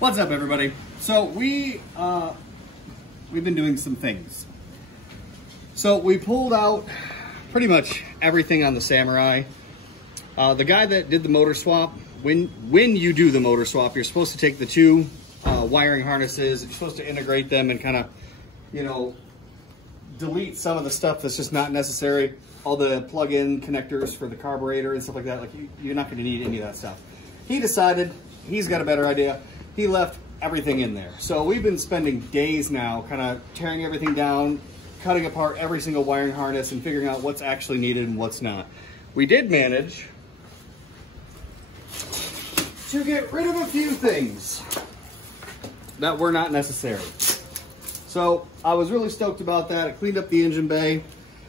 What's up, everybody? So we've been doing some things. So we pulled out pretty much everything on the Samurai. The guy that did the motor swap, when you do the motor swap, you're supposed to take the two wiring harnesses, you're supposed to integrate them and kind of, you know, delete some of the stuff that's just not necessary. All the plug-in connectors for the carburetor and stuff like that. Like you're not going to need any of that stuff. He decided he's got a better idea. He left everything in there. So we've been spending days now kind of tearing everything down, cutting apart every single wiring harness and figuring out what's actually needed and what's not. We did manage to get rid of a few things that were not necessary. So I was really stoked about that. I cleaned up the engine bay.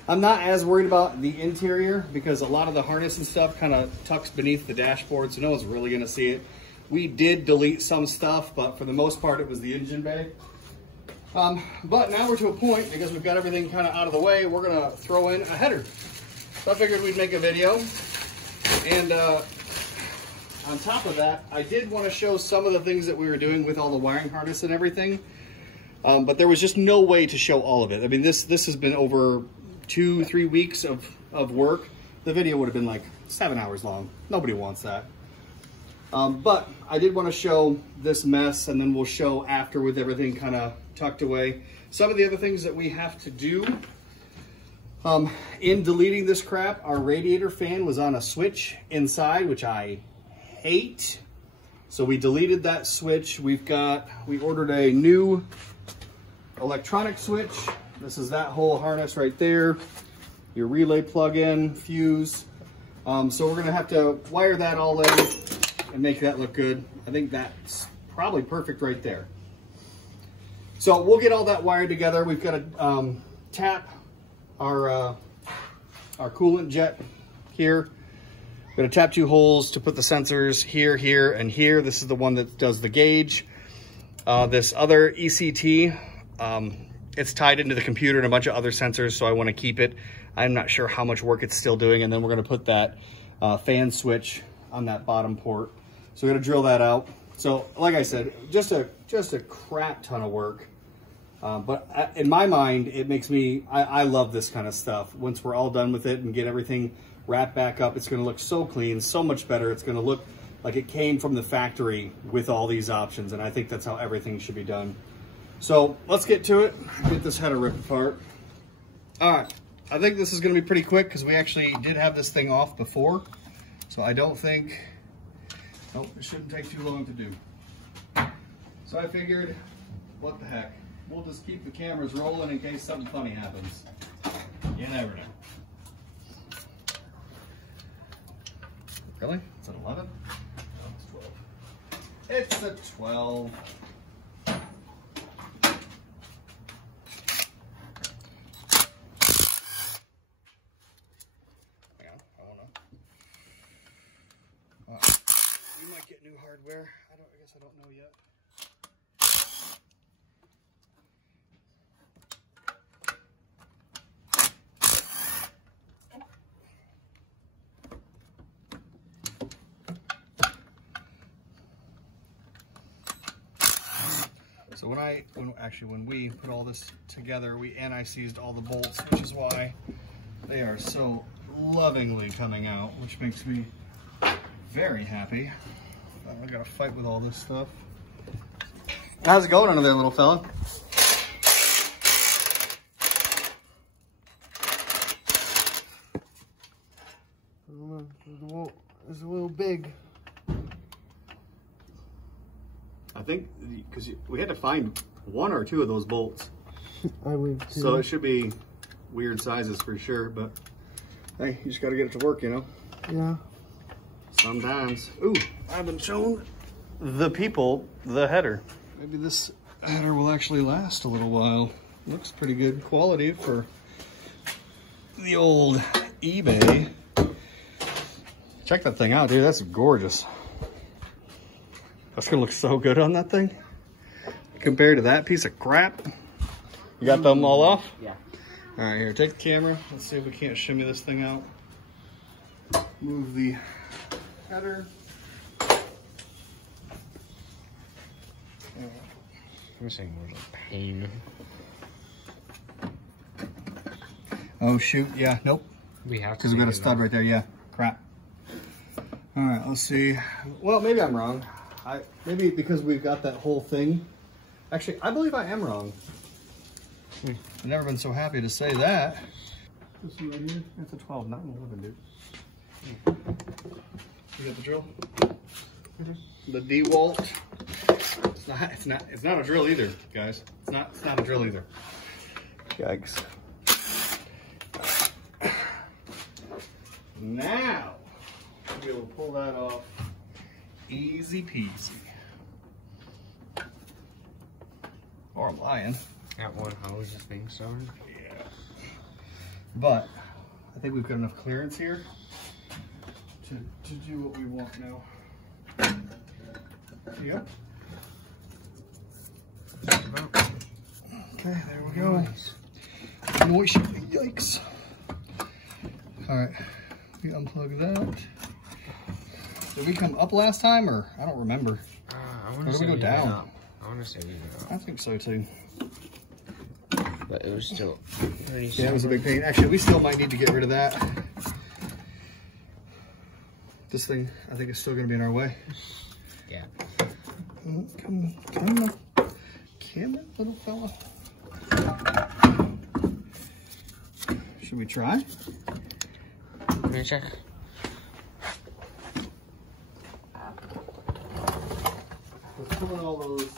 I'm not as worried about the interior because a lot of the harness and stuff kind of tucks beneath the dashboard, so no one's really gonna see it. We did delete some stuff, but for the most part, it was the engine bay. But now we're to a point, because we've got everything kind of out of the way, we're gonna throw in a header. So I figured we'd make a video. And on top of that, I did want to show some of the things that we were doing with all the wiring harness and everything. But there was just no way to show all of it. I mean, this has been over 2-3 weeks of work. The video would have been like 7 hours long. Nobody wants that. But I did want to show this mess, and then we'll show after with everything kind of tucked away. Some of the other things that we have to do. In deleting this crap, our radiator fan was on a switch inside, which I hate. So we deleted that switch. We ordered a new electronic switch. This is that whole harness right there. Your relay plug-in, fuse. So we're gonna have to wire that all in and make that look good. I think that's probably perfect right there. So we'll get all that wired together. We've got to tap our coolant jet here. We're gonna tap 2 holes to put the sensors here, here, and here. This is the one that does the gauge. This other ECT, it's tied into the computer and a bunch of other sensors, so I want to keep it. I'm not sure how much work it's still doing, and then we're gonna put that fan switch on that bottom port. So we're gonna drill that out. So like I said, just a crap ton of work. But in my mind, it makes me, I love this kind of stuff. Once we're all done with it and get everything wrapped back up, it's gonna look so clean, so much better. It's gonna look like it came from the factory with all these options, and I think that's how everything should be done. So let's get to it, get this header ripped apart. All right, I think this is gonna be pretty quick because we actually did have this thing off before. So I don't think, nope, it shouldn't take too long to do. So I figured, what the heck, we'll just keep the cameras rolling in case something funny happens. You never know. Really? It's an 11? No, it's 12. It's a 12. We might get new hardware. I guess I don't know yet. So when we put all this together, we anti-seized all the bolts, which is why they are so lovingly coming out, which makes me very happy. I gotta fight with all this stuff. How's it going under there, little fella? It's a little big. I think because we had to find 1 or 2 of those bolts. I believe too. So it should be weird sizes for sure, but hey, you just gotta get it to work, you know? Yeah. Sometimes. Ooh, I haven't shown the people the header. Maybe this header will actually last a little while. Looks pretty good quality for the old eBay. Check that thing out, dude. That's gorgeous. That's gonna look so good on that thing compared to that piece of crap. You got them all off? Yeah. All right, here, take the camera. Let's see if we can't shimmy this thing out. Move the header. This thing was a pain. Oh shoot, yeah, nope. We have to. Because we got a stud right there, yeah. Crap. All right, let's see. Well, maybe I'm wrong. Maybe because we've got that whole thing. Actually, I believe I am wrong. I've never been so happy to say that. This one right here, that's a 12, not an 11, dude. You got the drill? The DeWalt. It's not a drill either, guys. It's not a drill either. Yikes. Now we'll be able to pull that off easy peasy. Or I'm lying. That one hose is being started. Yeah. But I think we've got enough clearance here to do what we want now. Yep. Okay, there we go. Nice. Yikes. All right, we unplug that. Did we come up last time, or I don't remember? I want to say we go down. I want to say we went up. I think so too. But it was still pretty. Yeah, it was a big pain. Actually, we still might need to get rid of that. This thing, I think, is still going to be in our way. Yeah. Come on, little fella. Should we try? Let me check. Let's put in all those.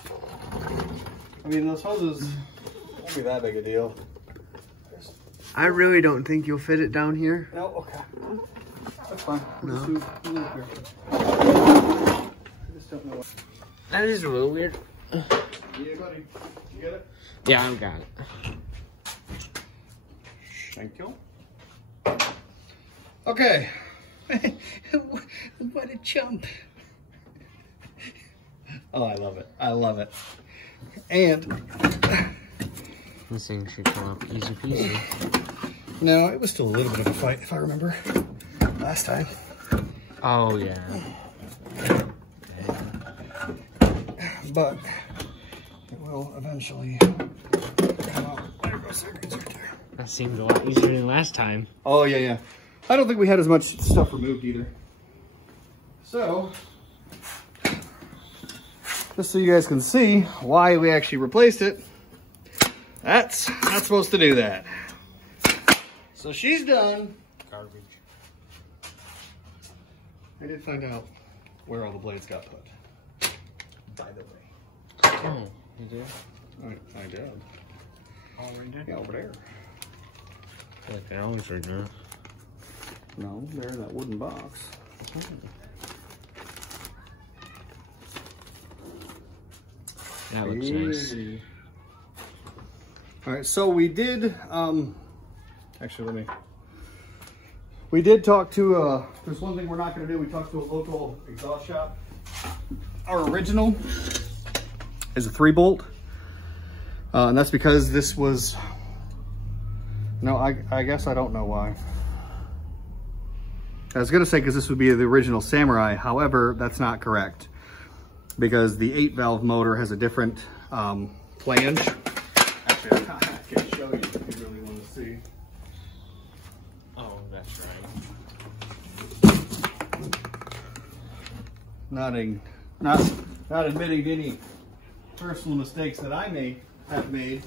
I mean, those hoses won't be that big a deal. I really don't think you'll fit it down here. No, okay. That's fine. No. I just don't know. That is a little weird. Yeah, buddy. You get it? Yeah, I've got it. Thank you. Okay. What a chump. Oh, I love it. I love it. And this thing should come up easy peasy. no, it was still a little bit of a fight, if I remember last time. Oh, yeah. But it will eventually come out. There goes right there. That seemed a lot easier than last time. Oh, yeah, yeah. I don't think we had as much stuff removed either. So, just so you guys can see why we actually replaced it, that's not supposed to do that. So she's done. Garbage. I did find out where all the blades got put, by the way. Oh, you did? I did. Oh, right there? Yeah, over there. I feel like I always right now. No, they're in that wooden box. That looks nice. All right, so we did, actually, we did talk to, there's one thing we're not gonna do. We talked to a local exhaust shop. Our original is a 3-bolt. And that's because this was, no, I guess I don't know why. I was gonna say because this would be the original Samurai. However, that's not correct because the 8-valve motor has a different flange. Actually, I can show you if you really want to see. Oh, that's right. Not admitting any personal mistakes that I may have made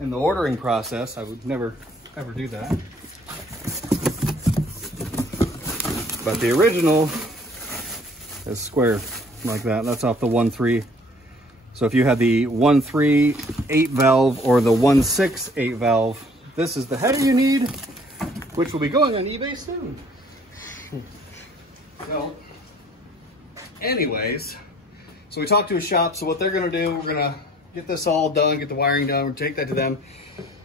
in the ordering process. I would never ever do that. But the original is square like that. That's off the 1.3. So if you had the 1.3 8-valve or the 1.6 8-valve, this is the header you need, which will be going on eBay soon. So, anyways, so we talked to a shop. So what they're gonna do, we're gonna get this all done, get the wiring done, we'll take that to them.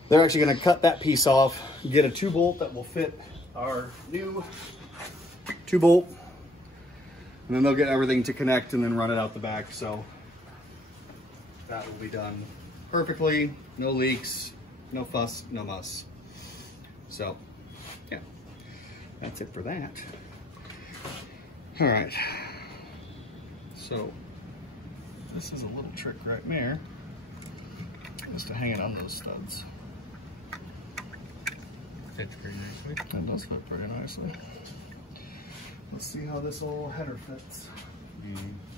They're actually gonna cut that piece off, get a 2-bolt that will fit our new 2-bolt, and then they'll get everything to connect and then run it out the back. So that will be done perfectly, no leaks, no fuss, no muss. So yeah, that's it for that. All right, so this is a little trick right there. Just to hang it on those studs. Fits pretty nicely. That does fit pretty nicely. Let's see how this old header fits. And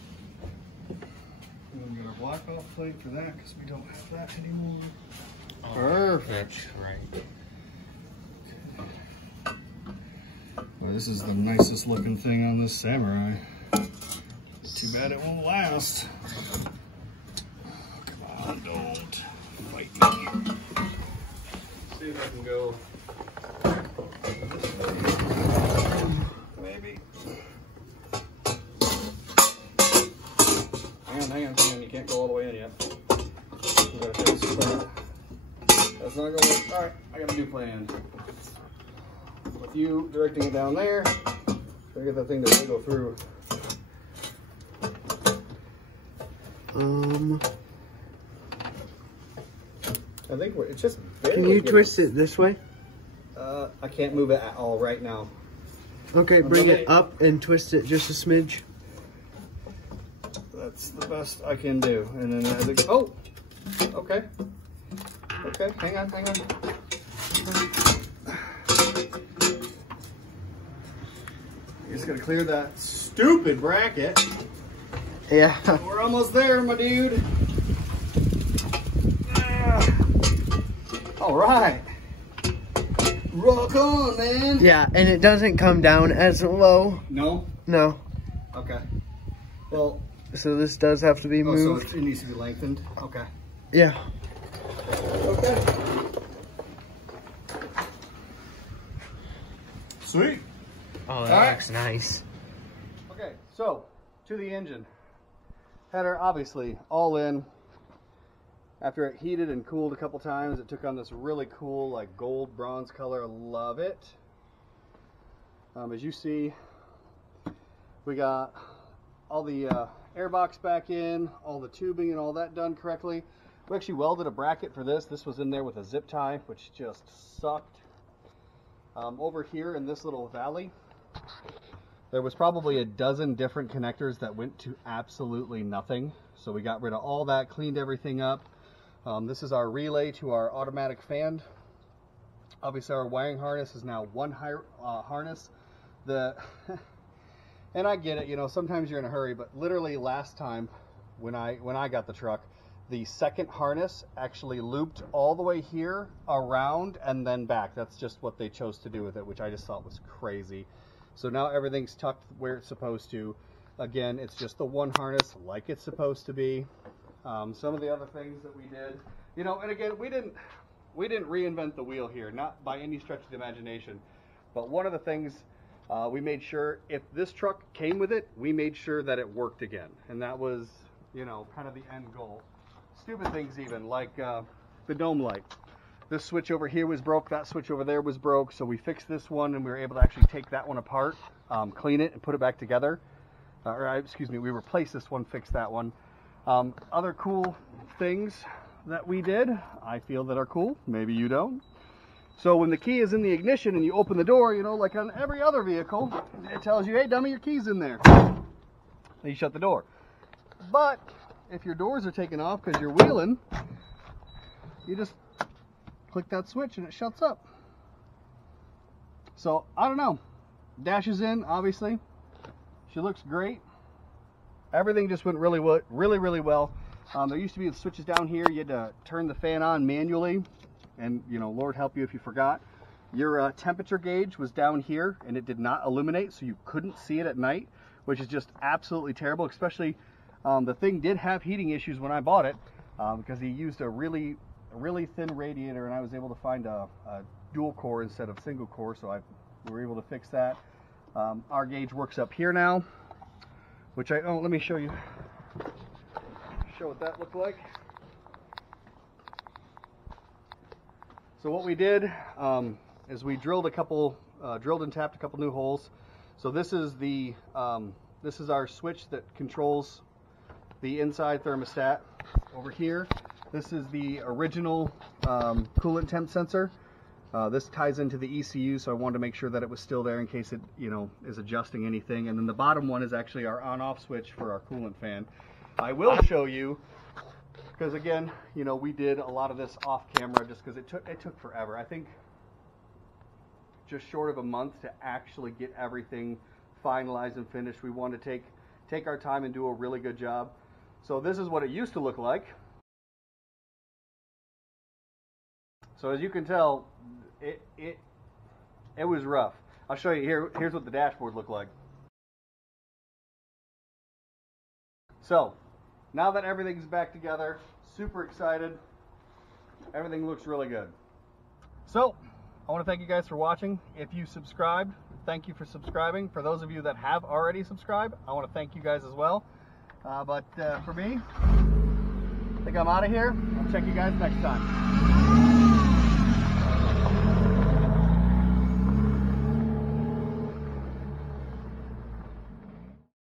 we'll get our block off plate for that because we don't have that anymore. Oh, Perfect. Right. Well, this is the nicest looking thing on this Samurai. Too bad it won't last. Come on, don't fight me. See if I can go maybe. Hang on, you can't go all the way in yet. You gotta fix that. That's not gonna work. Alright, I got a new plan. With you directing it down there, try to get that thing to wiggle through. I think it's just barely. Can you twist it this way? I can't move it at all right now. Okay, bring it up and twist it just a smidge. That's the best I can do. And then as it, oh, okay. Okay, hang on. You just gotta clear that stupid bracket. Yeah. We're almost there, my dude. All right. Rock on, man. Yeah, and it doesn't come down as low. No? No. Okay. Well. So this does have to be moved. So it needs to be lengthened. Okay. Yeah. Okay. Sweet. Oh, that looks nice. Okay, so to the engine. Header, obviously, all in. After it heated and cooled a couple times, it took on this really cool, like gold bronze color. Love it. As you see, we got all the airbox back in, all the tubing and all that done correctly. We actually welded a bracket for this. This was in there with a zip tie, which just sucked. Over here in this little valley, there was probably a dozen different connectors that went to absolutely nothing. So we got rid of all that, cleaned everything up. This is our relay to our automatic fan. Obviously our wiring harness is now one harness. And I get it, you know, sometimes you're in a hurry, but literally last time when I got the truck, the second harness actually looped all the way here, around, and then back. That's just what they chose to do with it, which I just thought was crazy. So now everything's tucked where it's supposed to. Again, it's just the one harness like it's supposed to be. Some of the other things that we did, you know, and again, we didn't reinvent the wheel here, not by any stretch of the imagination. But one of the things we made sure, if this truck came with it, we made sure that it worked again. And that was, you know, kind of the end goal. Stupid things even, like the dome light. This switch over here was broke, that switch over there was broke, so we fixed this one and we were able to actually take that one apart, clean it and put it back together. Excuse me, we replaced this one, fixed that one. Other cool things that we did, I feel that are cool, maybe you don't. So when the key is in the ignition and you open the door, you know, like on every other vehicle, it tells you, hey dummy, your key's in there. Then you shut the door. But if your doors are taken off because you're wheeling, you just click that switch and it shuts up. So I don't know. Dash is in, obviously. She looks great. Everything just went really well. There used to be the switches down here. You had to turn the fan on manually, and you know, Lord help you if you forgot. Your temperature gauge was down here, and it did not illuminate, so you couldn't see it at night, which is just absolutely terrible. Especially, the thing did have heating issues when I bought it, because he used a really thin radiator, and I was able to find a dual core instead of single core, so we were able to fix that. Our gauge works up here now, which let me show you. Show what that looked like. So what we did is we drilled and tapped a couple new holes. So this is our switch that controls the inside thermostat. Over here, this is the original coolant temp sensor. This ties into the ECU, so I wanted to make sure that it was still there in case it, you know, is adjusting anything. And then the bottom one is actually our on-off switch for our coolant fan. I will show you because again, you know, we did a lot of this off camera just because it took forever. I think just short of a month to actually get everything finalized and finished. We wanted to take our time and do a really good job. So this is what it used to look like. So as you can tell, it was rough. I'll show you here. Here's what the dashboard looked like. So now that everything's back together, super excited. Everything looks really good. So I want to thank you guys for watching. If you subscribed, thank you for subscribing. For those of you that have already subscribed, I want to thank you guys as well. But for me, I think I'm out of here. I'll check you guys next time.